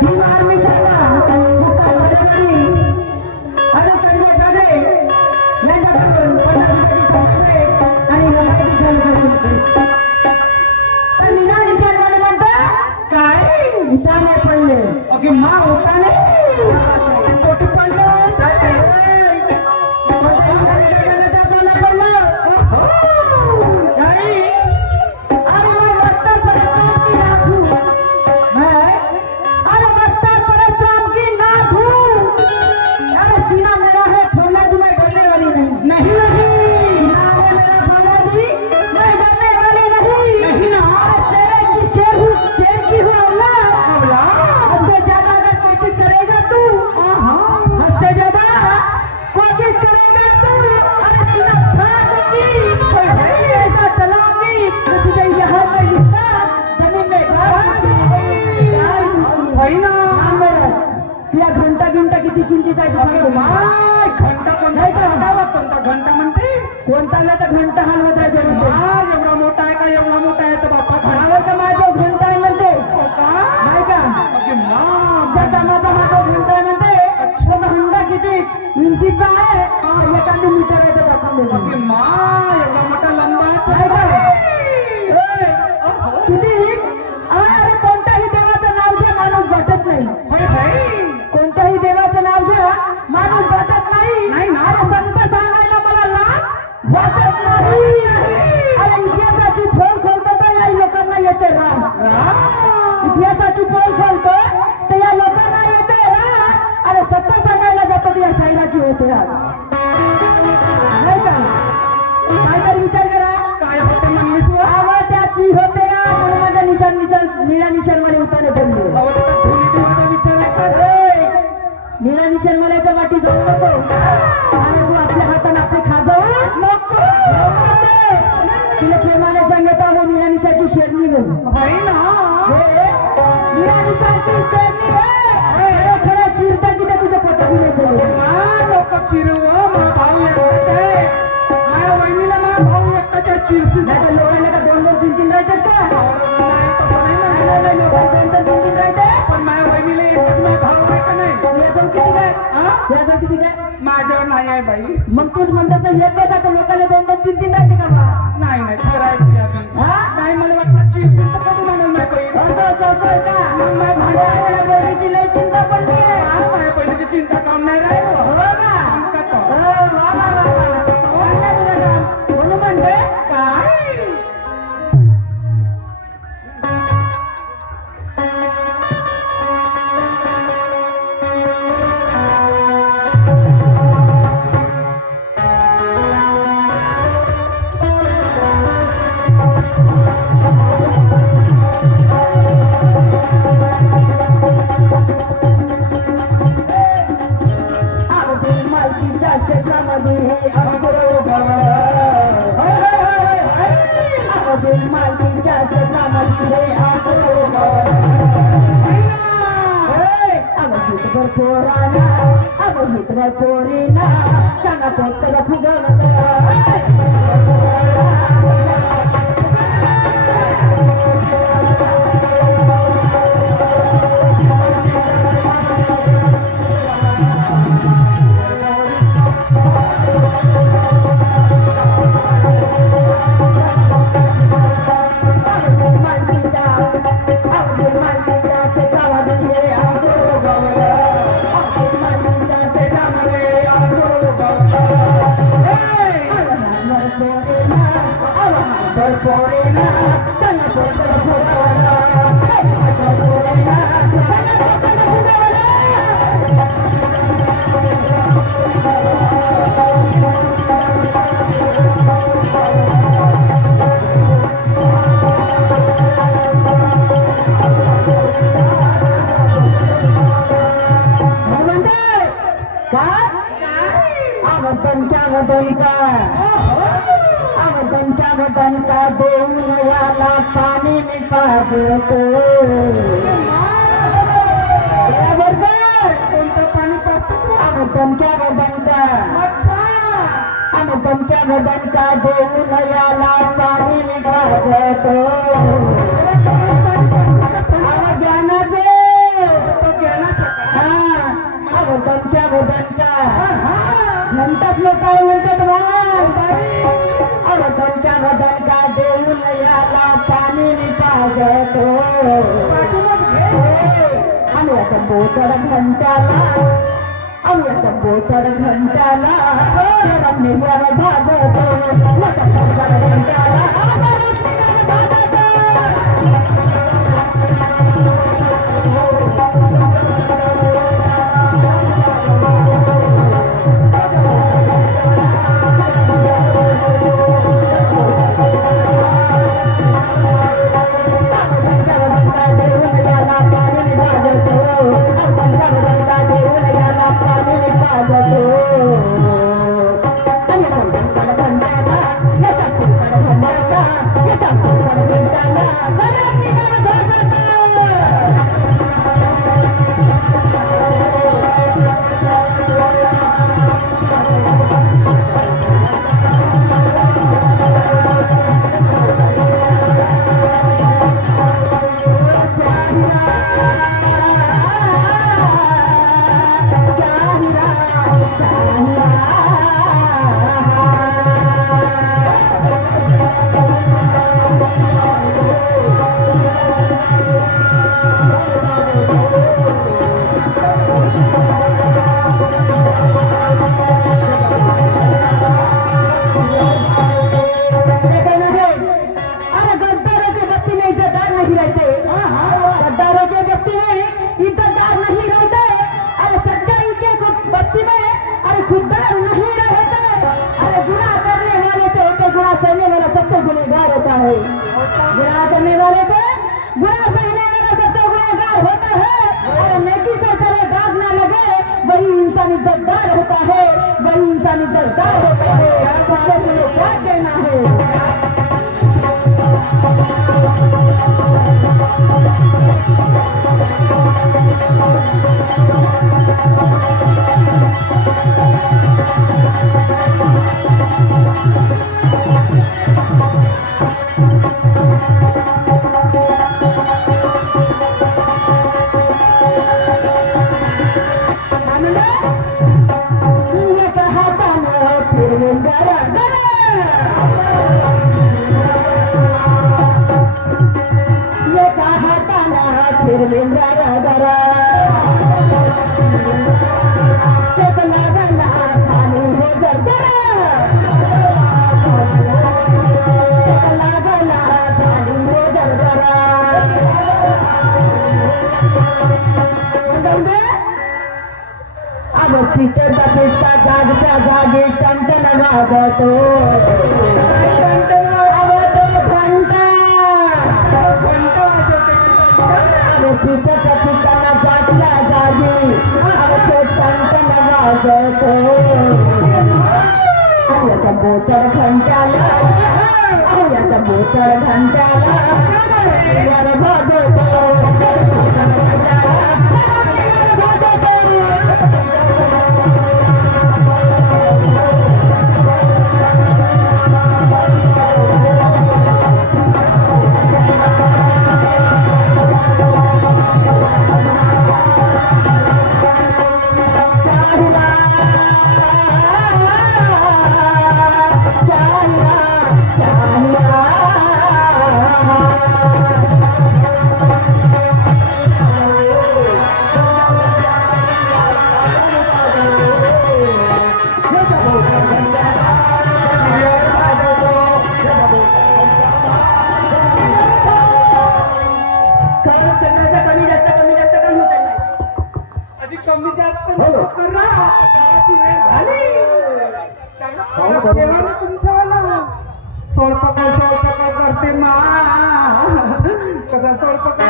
Bhim army शाखा मुक्काम झालेली आता संजय गाडे यांच्याकडून 50 रुपये आणि लढाई चालू होते तर मीना निशाणवाले म्हणतात काय उताने पडले ओके मा उताने कोटी पडले घंटा म्हणते कोणताला तर घंटा हलवत राहायचा एवढा मोठा आहे का एवढा मोठा आहे तर बाप्पा खरावर का माझा घंटा आहे म्हणते नाही का माझा माझा घंटा आहे म्हणते घंटा किती इंचीचा आहे एखादी मीटर आहे तर दाखवले मा एवढा मोठा लंबा आहे का किती अरे कोणत्याही देवाचं नाव घ्या माणूस भेटत नाही कोणत्याही देवाचं नाव घ्या माणूस भेटत नाही अरे संत सांगायला मला लाभ वाटत नाही अरे इतिहासाची फोन खोलतो तर या लोकांना येते इतिहासाची फोन खोलतो तर या लोकांना येते अरे सत्य सांगायला जातो तर या साईलाची होते नाही का काहीतरी विचार करा काय होते म्हणलीस आवाज त्याची होते माझ्या निळ्या निशाणमध्ये उतारे पडले निळा निशाणवाल्याच्या वाटी जाऊ नको आणि तू आपल्या हाताने आपले खाजाऊ नको तुला प्रेमाने सांगत आहे निळा निशाची शेरणी निळा निशाची शेरणी खरं चिरता की तुझ्या पोटात लोक चिरव भाऊ माझ्या वहिनीला माझा भाऊ एकटाच्या चिरसी लोकांना का 2-2-3-3 राहतात का 2-2 राहते पण माझ्या वहिनीला एकच माझा भाऊ आहे का नाही किती काय माझ्यावर नाही आहे बाई मग तू म्हणतात ना एकच आता लोकांना 2-2-3-3 राहते का बा नाही नाही मला वाटतं चिरसी तर कधी म्हणून नाही असं का मग माझ्या भाड्या बहिणीची लय चिंता पडली माझ्या बहिणीची चिंता काम नाही राहिलो हो का म्हणून म्हणते काय पोरीना सांगा पोतला फुगवला का डोंगराला पाणी में पाजतो कोणतं पाणी पाजतो दणक्या गदनका आणि दणक्या गदनका डोंगराला पाणी में पाजतो ज्ञानाचे दणका देऊन याला पाणी पाजतो आम्ही बोचड घंट्याला निर्याला भाजतो घंट्याला गुनाह करने वाले से गुनाह सहने वाला सबसे गुनहगार होता है और नेकी से चले दाग ना लगे वही इंसान इज्जतदार होता है तुम्हारे से क्या कहना है पिता जागच्या जागी टंटन वाजतो पिठाच्या पिताला जागच्या जागी टंटन वाजतो याच्या बोचड घंट्याला भाजतो कमी जास्त करा तुमच्यावाला सोडपका करते मा कसा सोडपका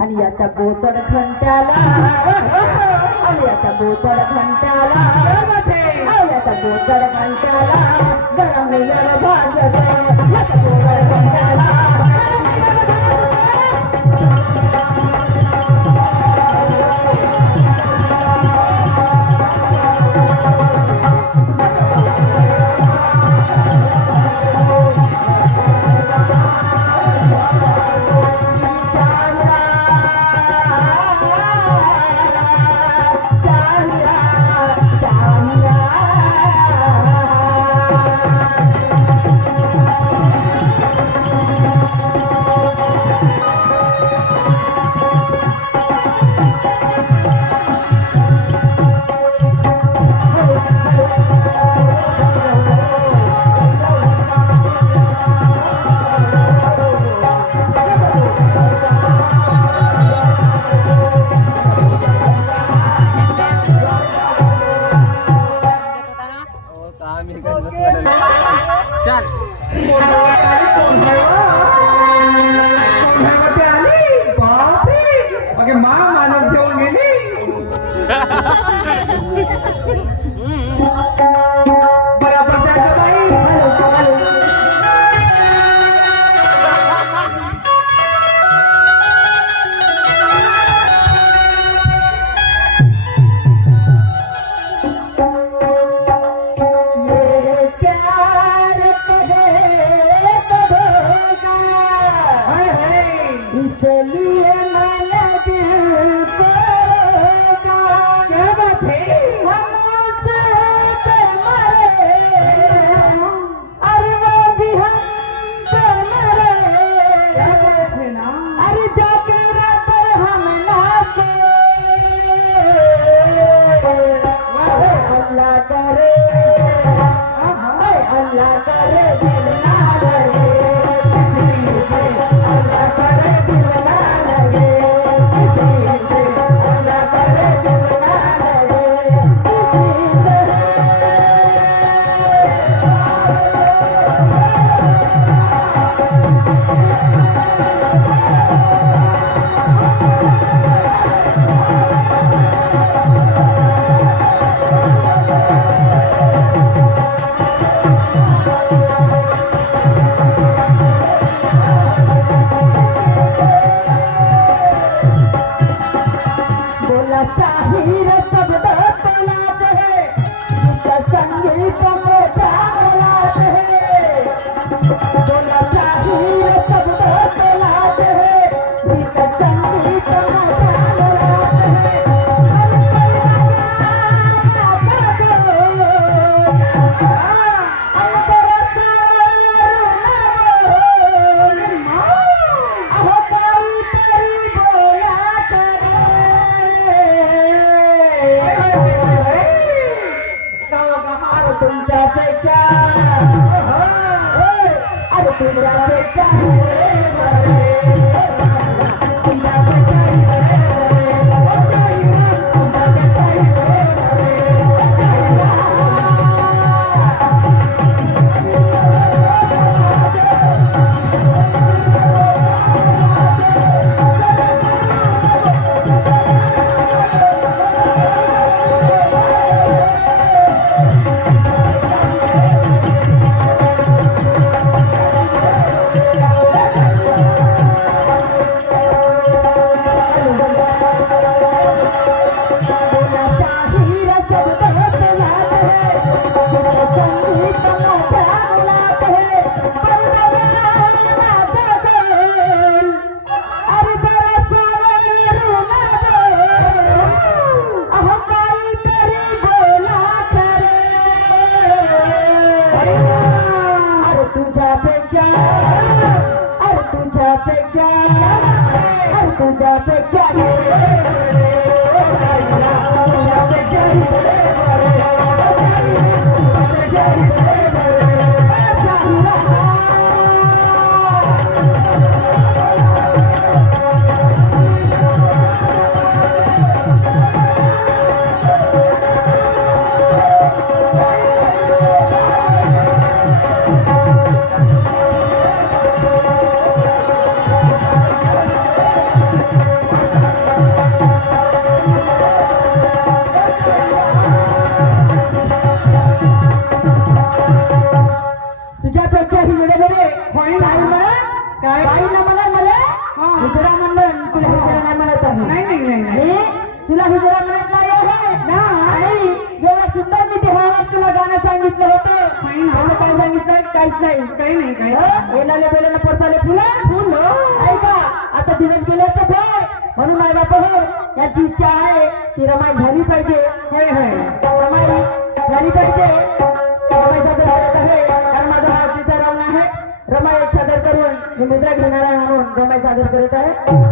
आणि याच्या बोचड घंट्याला आणि याच्या बोचड घंट्याला याच्या बोचड घंट्याला गरम जल भाजत याच्या बोचड घंट्याला चल बापरे मा माणूस घेऊन गेली बरोबर बाई इसलिए मैंने दिल को क्या बात है हम उससे मरे अरे वो भी हम पे मरे अरे जाके रात हम नाचे अल्लाह करे अल्लाह करे दिल ना लगे अल्लाह करे दिल ना लगे अल्लाह करे दिल ना बोला शाहीर शब्द तलाश है गीत संगीत में ढालात है बोला शाहीर शब्द तलाश है गीत संगीत में ढालात है तुमच्यापेक्षा अरे तुझ्यापेक्षा काय? बाई ना म्हणा मला हा. हुजरा म्हणलं तुला हुजरा नाही म्हणत आहे नाही नाही नाही नाही मी तुला हुजरा म्हणत नाही आहे ना आणि एवढा सुंदर मी देहावर तुला गाणं सांगितलं होतं नाही ना. माझं काय सांगितलं काहीच नाही काही नाही काही नाही. एलाले बेलाले परसाले फुलं फुल ऐका आता दिवस गेल्याचं भय म्हणून माझा बाप हो याची इच्छा आहे की रमाई झाली पाहिजे होय होय रमाई झाली पाहिजे रमाई सादर करत आहे कारण माझा हा आवडीचा रंग आहे रमाई एक सादर करून मी मुद्रा घेणार आहे म्हणून रमाई सादर करत आहे